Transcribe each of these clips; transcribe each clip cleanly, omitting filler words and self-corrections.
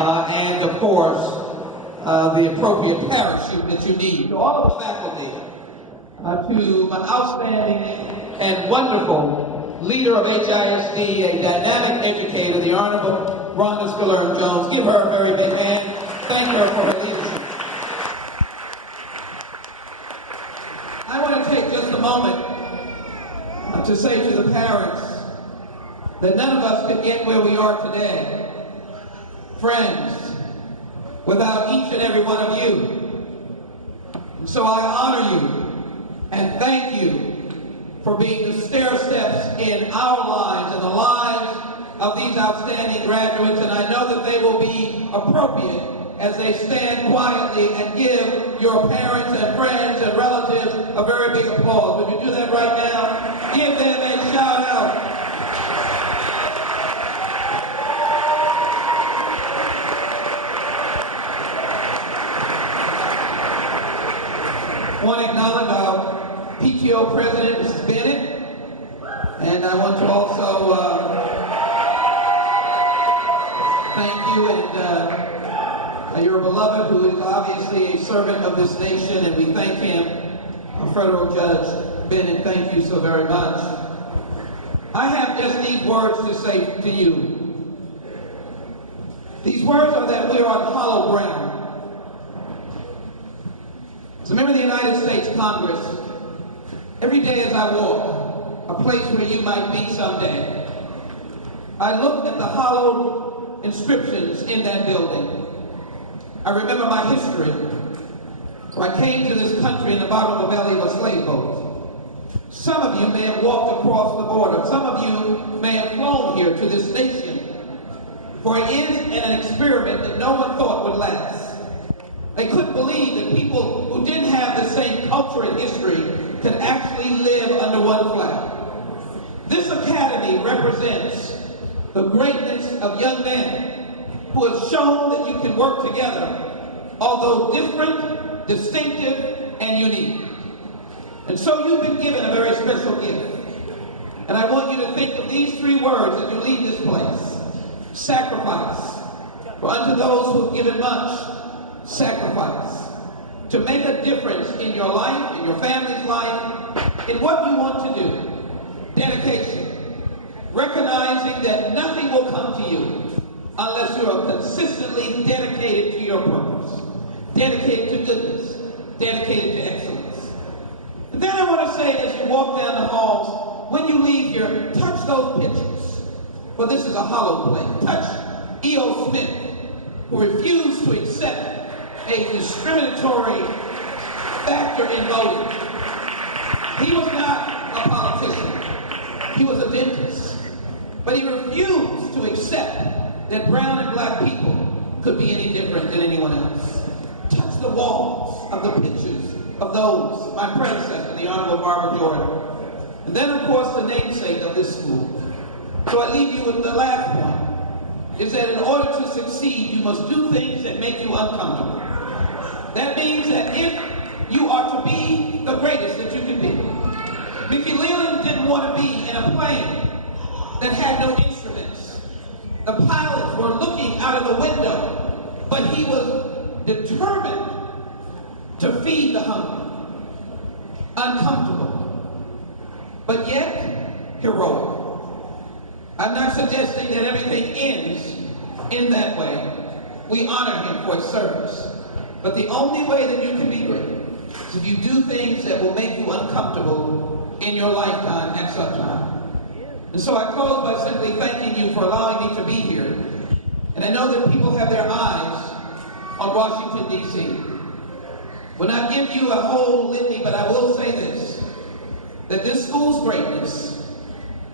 and of course, the appropriate parachute that you need. To all of the faculty, to my outstanding and wonderful leader of HISD, a dynamic educator, the Honorable Rhonda Skillern-Jones. Give her a very big hand. Thank her for her leadership. I want to take just a moment to say to the parents that none of us could get where we are today, friends, without each and every one of you. And so I honor you and thank you for being the stair steps in our lives and the lives of these outstanding graduates, and I know that they will be appropriate as they stand quietly and give your parents and friends and relatives a very big applause. Would you do that right now? Give them a shout out. I want to acknowledge our PTO president, Mrs. Bennett, and I want to also thank you, and your beloved, who is obviously a servant of this nation, and we thank him, Federal Judge Bennett. Thank you so very much. I have just these words to say to you. These words are that we are on hollow ground. As a member of the United States Congress, every day as I walk, a place where you might be someday, I look at the hollowed inscriptions in that building. I remember my history, where I came to this country in the bottom of the belly of a slave boat. Some of you may have walked across the border. Some of you may have flown here to this nation, for it is an experiment that no one thought would last. They couldn't believe that people who didn't have the same culture and history could actually live under one flag. This academy represents the greatness of young men who have shown that you can work together, although different, distinctive, and unique. And so you've been given a very special gift. And I want you to think of these three words as you leave this place. Sacrifice. For unto those who have given much, sacrifice. To make a difference in your life, in your family's life, in what you want to do. Dedication. Recognizing that nothing will come to you unless you are consistently dedicated to your purpose. Dedicated to goodness. Dedicated to excellence. And then I want to say, as you walk down the halls, when you leave here, touch those pictures. For this is a hollow place. Touch E.O. Smith, who refused to accept a discriminatory factor in voting. He was not a politician. He was a dentist. But he refused to accept that brown and black people could be any different than anyone else. Touch the walls of the pictures of those, my predecessor, the Honorable Barbara Jordan. And then, of course, the namesake of this school. So I leave you with the last point, is that in order to succeed, you must do things that make you uncomfortable. That means that if you are to be the greatest that you can be. Mickey Leeland didn't want to be in a plane that had no instruments. The pilots were looking out of the window, but he was determined to feed the hungry. Uncomfortable, but yet heroic. I'm not suggesting that everything ends in that way. We honor him for his service. But the only way that you can be great is if you do things that will make you uncomfortable in your lifetime at some time. And so I close by simply thanking you for allowing me to be here. And I know that people have their eyes on Washington, D.C. Will not give you a whole litany, but I will say this, that this school's greatness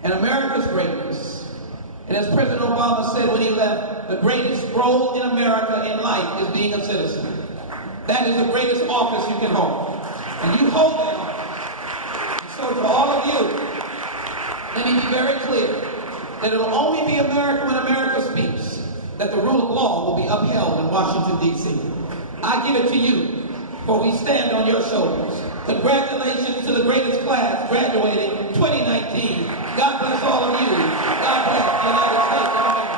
and America's greatness, and as President Obama said when he left, the greatest role in America in life is being a citizen. That is the greatest office you can hold. And you hold that office. And so to all of you, let me be very clear that it will only be America when America speaks, that the rule of law will be upheld in Washington, D.C. I give it to you, for we stand on your shoulders. Congratulations to the greatest class graduating 2019. God bless all of you. God bless the United States of America.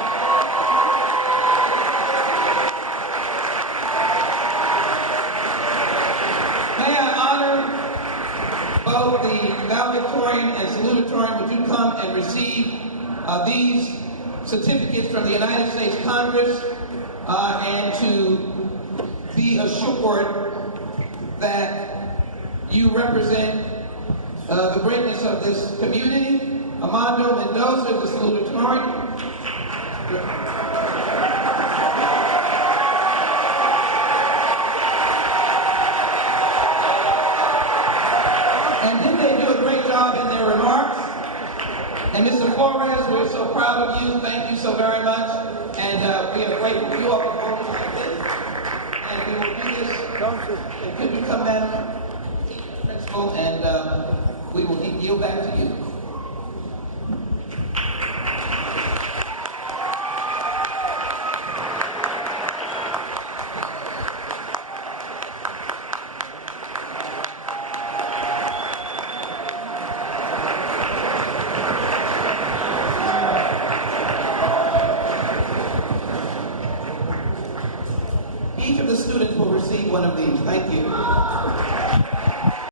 and receive these certificates from the United States Congress and to be assured that you represent the greatness of this community. Armando Mendoza is the salutatorian. And didn't they do a great job in their remarks? And Mr. Flores, we're so proud of you. Thank you so very much. And we are grateful for you all for voting like this. And we will do this. Could you come, Madam Principal? And we will yield back to you. Each of the students will receive one of these. Thank you.